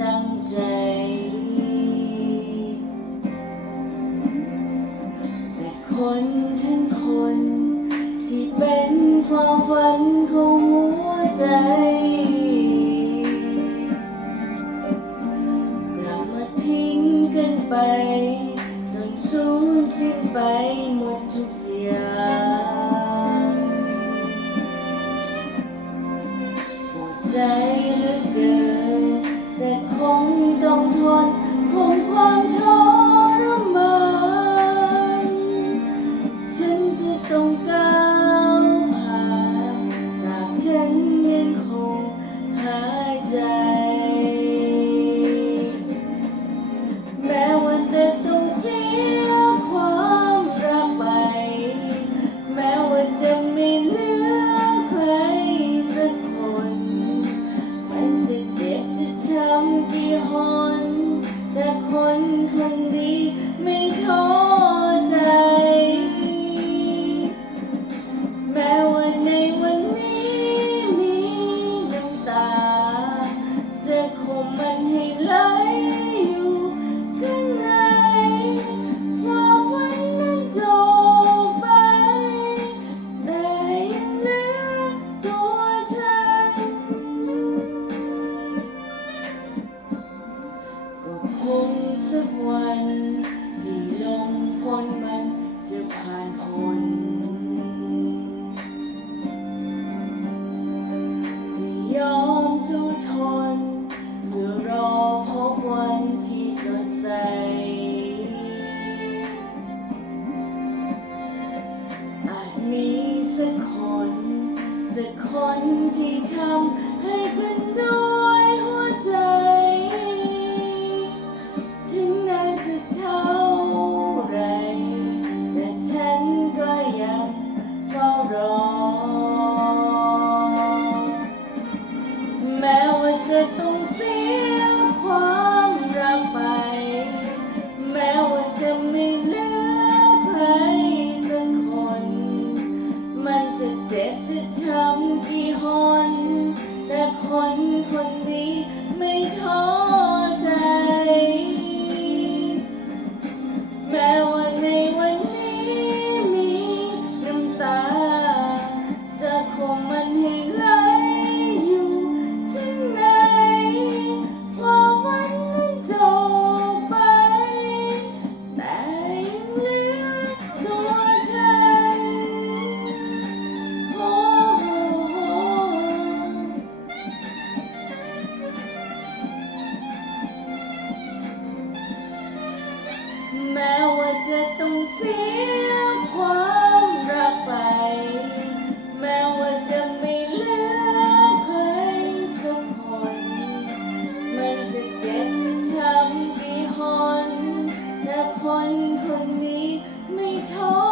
ตั้งใจแต่คนทั้งคนที่เป็นความฝันของหัวใจกลับมาทิ้งกันไปจนสูญสิ้นไปหมดทุกอย่างหัวใจ Công นมันจะผ่านพ้นจะยอมสู้ทนเพื่อรอพบวันที่สดใส อาจมีสักคน สักคนที่ทำ แม้ว่าจะต้องเสียความ คนนี้ไม่ท้อ